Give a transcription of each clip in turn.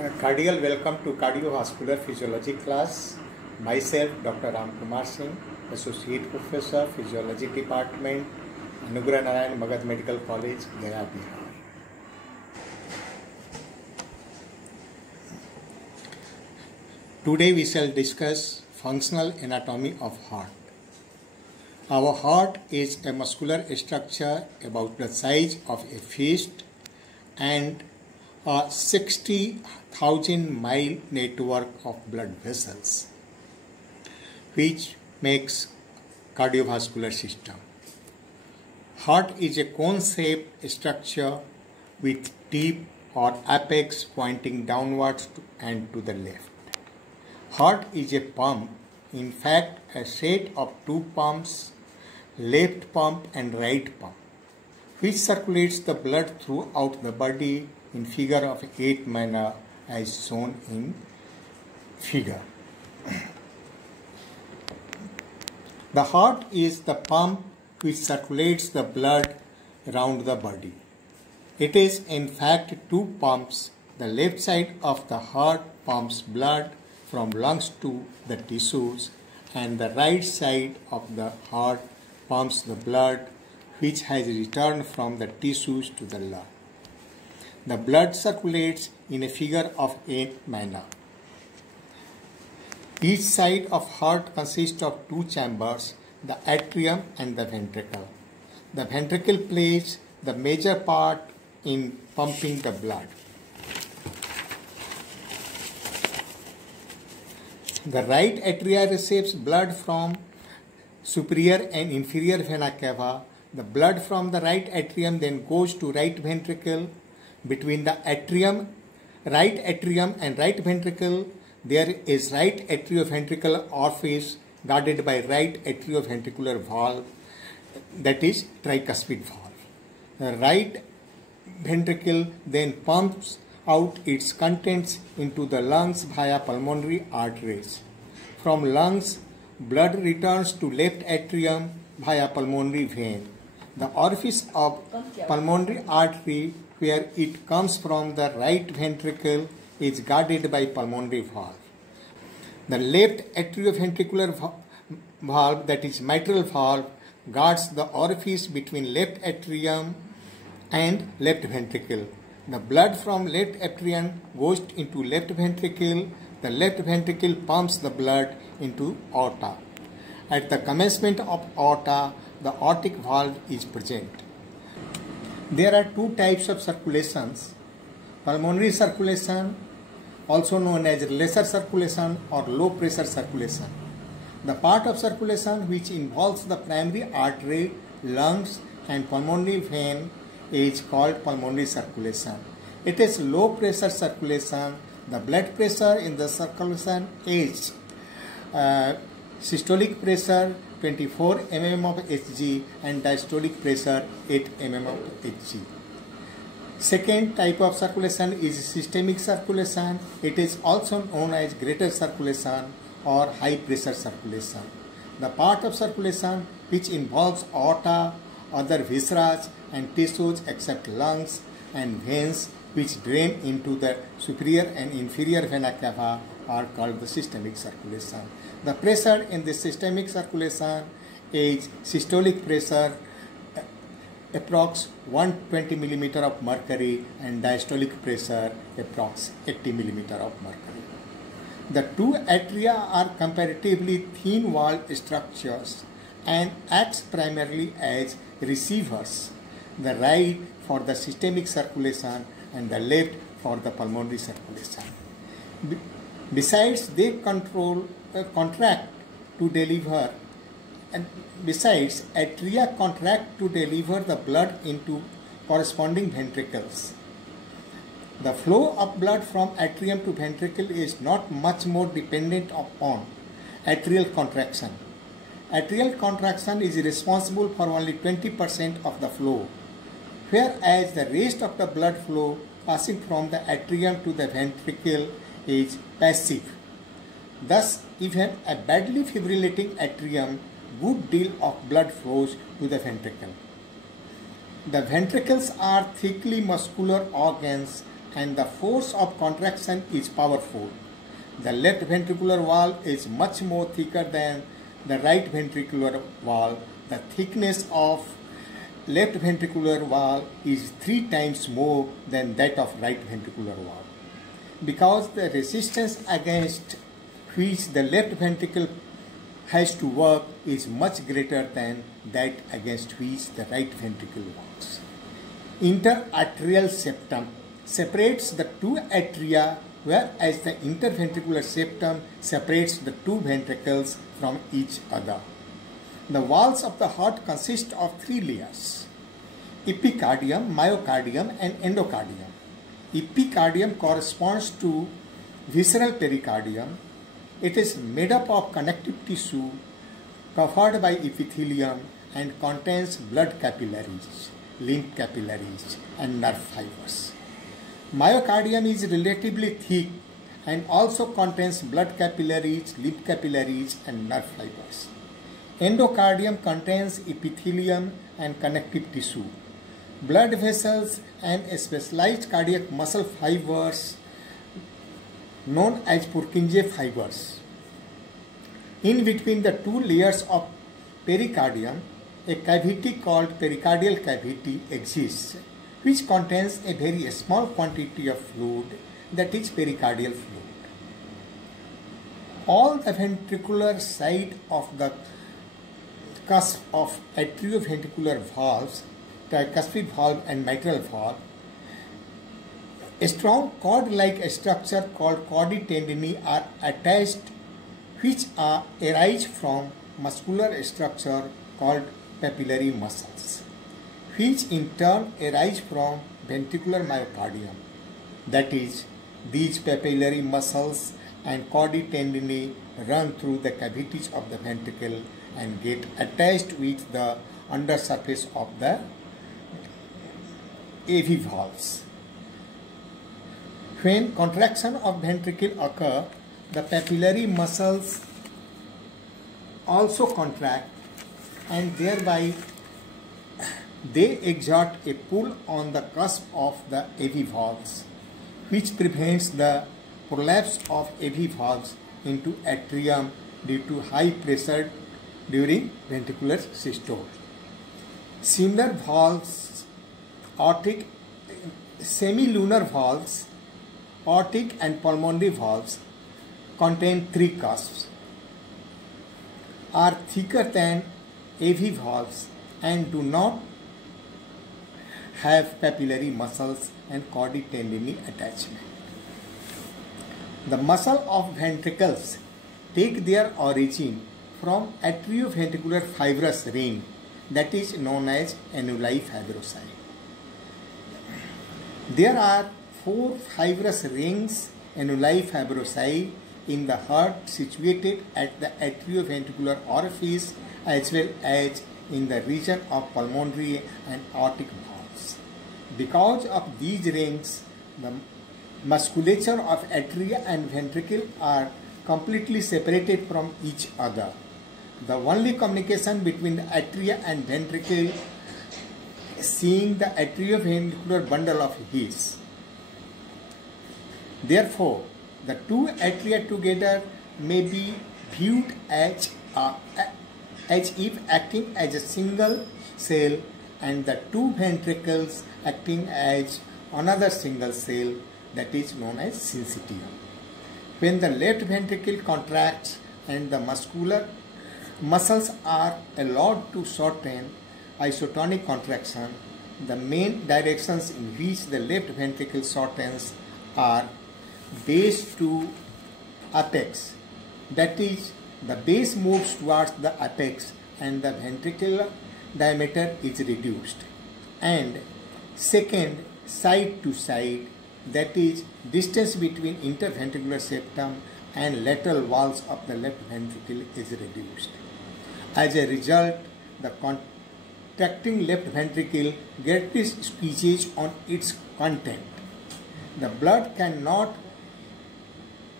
Cordial welcome to Cardiovascular Physiology class. Myself, Dr. Ram Kumar Singh, Associate Professor, Physiology Department, Anugrah Narayan Magad Medical College, Gaya, Bihar. Today we shall discuss functional anatomy of heart. Our heart is a muscular structure about the size of a fist and a 60,000 mile network of blood vessels, which makes cardiovascular system. Heart is a cone-shaped structure with tip or apex pointing downwards and to the left. Heart is a pump, in fact a set of two pumps, left pump and right pump, which circulates the blood throughout the body in figure of 8 manner as shown in figure. The heart is the pump which circulates the blood around the body. It is in fact two pumps. The left side of the heart pumps blood from lungs to the tissues, and the right side of the heart pumps the blood which has returned from the tissues to the lung. The blood circulates in a figure of 8 manner. Each side of heart consists of two chambers, the atrium and the ventricle. The ventricle plays the major part in pumping the blood. The right atria receives blood from superior and inferior vena cava. The blood from the right atrium then goes to right ventricle. Between the right atrium and right ventricle, there is right atrioventricular orifice guarded by right atrioventricular valve, that is tricuspid valve. The right ventricle then pumps out its contents into the lungs via pulmonary arteries. From lungs, blood returns to left atrium via pulmonary vein. The orifice of pulmonary artery where it comes from the right ventricle is guarded by pulmonary valve. The left atrioventricular valve, that is mitral valve, guards the orifice between left atrium and left ventricle. The blood from left atrium goes into left ventricle. The left ventricle pumps the blood into aorta. At the commencement of aorta, the aortic valve is present. There are two types of circulations: pulmonary circulation, also known as lesser circulation or low pressure circulation. The part of circulation which involves the primary artery, lungs and pulmonary vein is called pulmonary circulation. It is low pressure circulation. The blood pressure in the circulation is systolic pressure 24 mm of Hg and diastolic pressure 8 mm of Hg. Second type of circulation is systemic circulation. It is also known as greater circulation or high pressure circulation. The part of circulation which involves aorta, other viscera and tissues except lungs and veins which drain into the superior and inferior vena cava are called the systemic circulation. The pressure in the systemic circulation is systolic pressure approx 120 mm of mercury and diastolic pressure approx 80 mm of mercury. The two atria are comparatively thin-walled structures and acts primarily as receivers, the right for the systemic circulation and the left for the pulmonary circulation. Besides, they contract to deliver, and besides, atria contract to deliver the blood into corresponding ventricles. The flow of blood from atrium to ventricle is not much more dependent upon atrial contraction. Atrial contraction is responsible for only 20% of the flow, whereas the rest of the blood flow passing from the atrium to the ventricle is passive. Thus, even a badly fibrillating atrium, good deal of blood flows to the ventricle. The ventricles are thickly muscular organs and the force of contraction is powerful. The left ventricular wall is much more thicker than the right ventricular wall. The thickness of left ventricular wall is 3 times more than that of right ventricular wall. Because the resistance against which the left ventricle has to work is much greater than that against which the right ventricle works. Interarterial septum separates the two atria, whereas the interventricular septum separates the two ventricles from each other. The walls of the heart consist of 3 layers: epicardium, myocardium, and endocardium. Epicardium corresponds to visceral pericardium. It is made up of connective tissue covered by epithelium and contains blood capillaries, lymph capillaries, and nerve fibers. Myocardium is relatively thick and also contains blood capillaries, lymph capillaries, and nerve fibers. Endocardium contains epithelium and connective tissue, blood vessels, and specialized cardiac muscle fibers known as Purkinje fibers. In between the 2 layers of pericardium, a cavity called pericardial cavity exists, which contains a very small quantity of fluid, that is pericardial fluid. All the ventricular side of the cusp of atrioventricular valves, tricuspid valve and mitral valve, a strong cord-like structure called chordae tendineae are attached, which arise from muscular structure called papillary muscles, which in turn arise from ventricular myocardium. That is, these papillary muscles and chordae tendineae run through the cavities of the ventricle and get attached with the undersurface of the AV valves. When contraction of ventricle occurs, the papillary muscles also contract, and thereby they exert a pull on the cusp of the AV valves, which prevents the prolapse of AV valves into atrium due to high pressure during ventricular systole. Similar valves, aortic, semilunar valves, aortic and pulmonary valves contain 3 cusps, are thicker than AV valves, and do not have papillary muscles and chordae tendineae attachment. The muscle of ventricles take their origin from atrioventricular fibrous ring, that is known as annuli fibrosi. There are 4 fibrous rings, annuli fibrosi, in the heart situated at the atrioventricular orifice as well as in the region of pulmonary and aortic valves. Because of these rings, the musculature of atria and ventricle are completely separated from each other. The only communication between the atria and ventricle is seeing the atrioventricular bundle of His. Therefore, the 2 atria together may be viewed as if acting as a single cell, and the 2 ventricles acting as another single cell, that is known as syncytium. When the left ventricle contracts and the muscles are allowed to shorten, isotonic contraction, the main directions in which the left ventricle shortens are base to apex. That is, the base moves towards the apex and the ventricular diameter is reduced. And second, side to side, that is, distance between interventricular septum and lateral walls of the left ventricle is reduced. As a result, the contracting left ventricle gets squeezed on its content. The blood cannot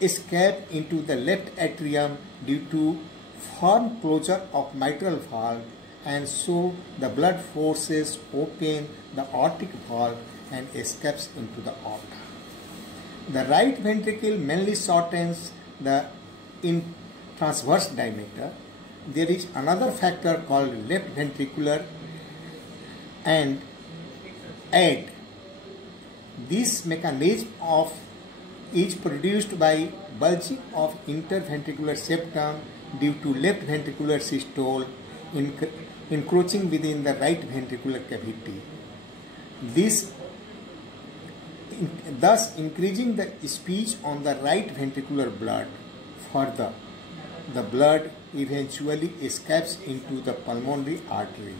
escape into the left atrium due to firm closure of mitral valve, and so the blood forces open the aortic valve and escapes into the aorta. The right ventricle mainly shortens the in transverse diameter. There is another factor called left ventricular and add. This mechanism is produced by bulging of interventricular septum due to left ventricular systole encroaching within the right ventricular cavity. Thus increasing the speech on the right ventricular blood. Further, the blood eventually escapes into the pulmonary artery.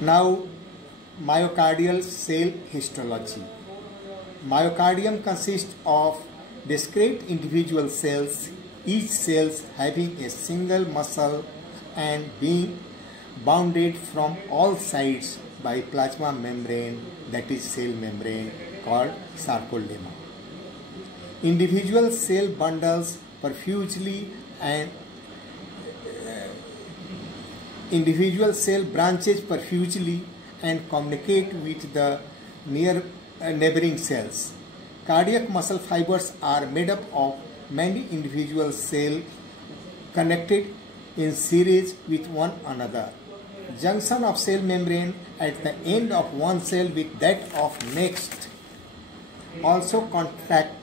Now, myocardial cell histology. Myocardium consists of discrete individual cells, each cell having a single muscle and being bounded from all sides by plasma membrane, that is cell membrane, called sarcolemma. Individual cell bundles profusely and individual cell branches profusely and communicate with the neighboring cells. Cardiac muscle fibers are made up of many individual cells connected in series with one another. Junction of cell membrane at the end of one cell with that of next also contract.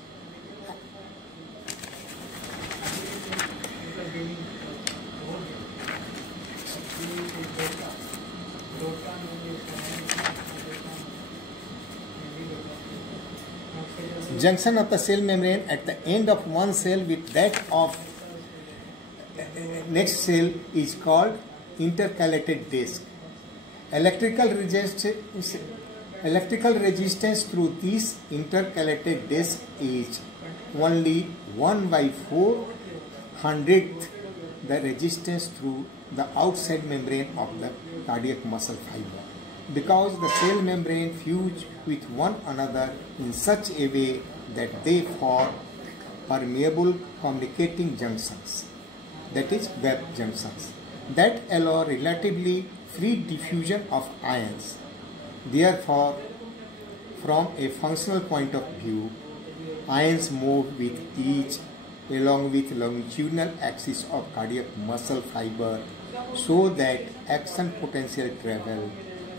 Junction of the cell membrane at the end of one cell with that of next cell is called intercalated disc. Electrical resistance through this intercalated disc is only 1/400th the resistance through the outside membrane of the cardiac muscle fiber, because the cell membrane fuse with one another in such a way that they form permeable communicating junctions, that is web junctions, that allow relatively free diffusion of ions. Therefore, from a functional point of view, ions move with each along with longitudinal axis of cardiac muscle fiber, so that action potential travel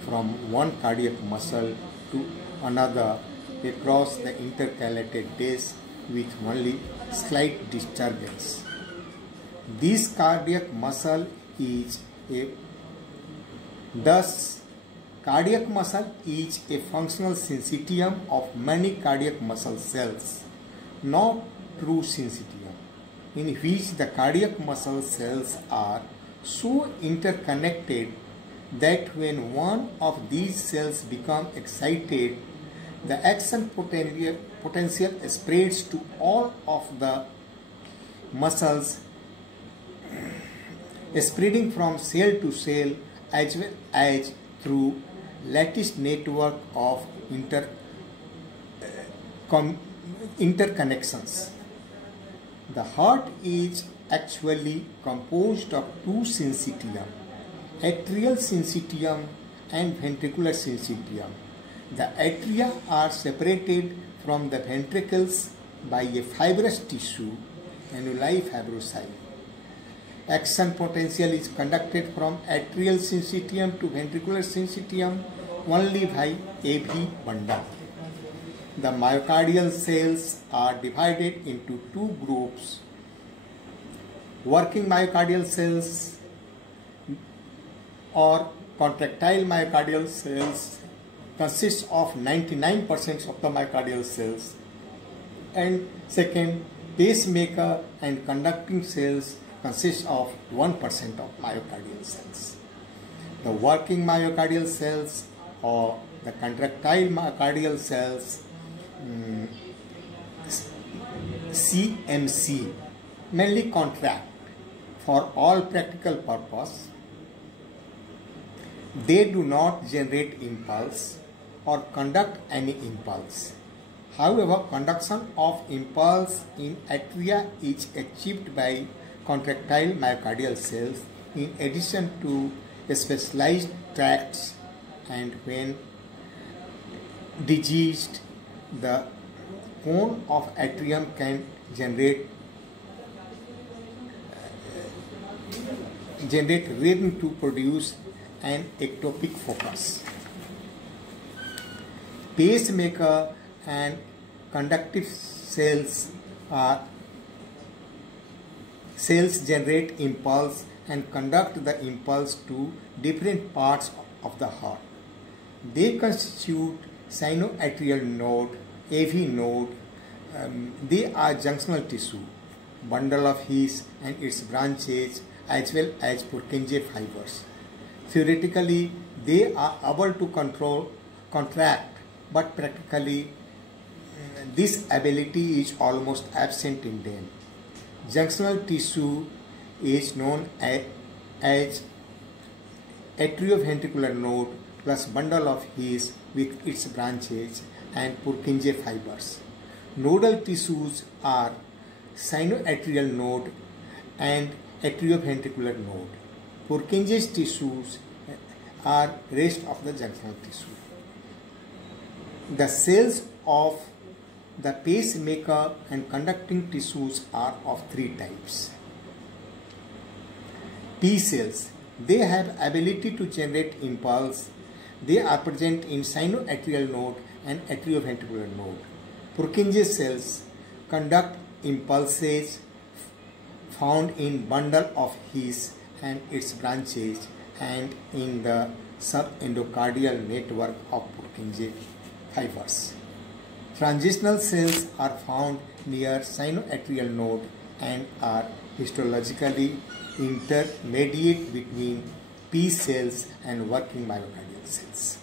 from one cardiac muscle to another across the intercalated disc with only slight disturbance. This cardiac muscle is a cardiac muscle is a functional syncytium of many cardiac muscle cells, not true syncytium, in which the cardiac muscle cells are so interconnected that when one of these cells becomes excited, the action potential spreads to all of the muscles, spreading from cell to cell as well as through lattice network of interconnections. The heart is actually composed of two syncytium, atrial syncytium and ventricular syncytium. The atria are separated from the ventricles by a fibrous tissue, annuli fibrosi. Action potential is conducted from atrial syncytium to ventricular syncytium only by AV bundle. The myocardial cells are divided into two groups: working myocardial cells or contractile myocardial cells consists of 99% of the myocardial cells, and second, pacemaker and conducting cells consist of 1% of myocardial cells. The working myocardial cells or the contractile myocardial cells, CMC, mainly contract for all practical purpose. They do not generate impulse or conduct any impulse. However, conduction of impulse in atria is achieved by contractile myocardial cells in addition to specialized tracts, and when diseased, the cone of atrium can generate rhythm to produce an ectopic focus. Pacemaker and conductive cells generate impulse and conduct the impulse to different parts of the heart. They constitute sinoatrial node, AV node. They are junctional tissue, bundle of His and its branches, as well as Purkinje fibers. Theoretically, they are able to contract, but practically this ability is almost absent in them. Junctional tissue is known as atrioventricular node plus bundle of His with its branches and Purkinje fibers. Nodal tissues are sinoatrial node and atrioventricular node. Purkinje tissues are rest of the junctional tissue. The cells of the pacemaker and conducting tissues are of three types. P cells, they have ability to generate impulse. They are present in sinoatrial node and atrioventricular node. Purkinje cells conduct impulses found in bundle of His and its branches and in the subendocardial network of Purkinje fibers. Transitional cells are found near sinoatrial node and are histologically intermediate between P cells and working myocardial cells.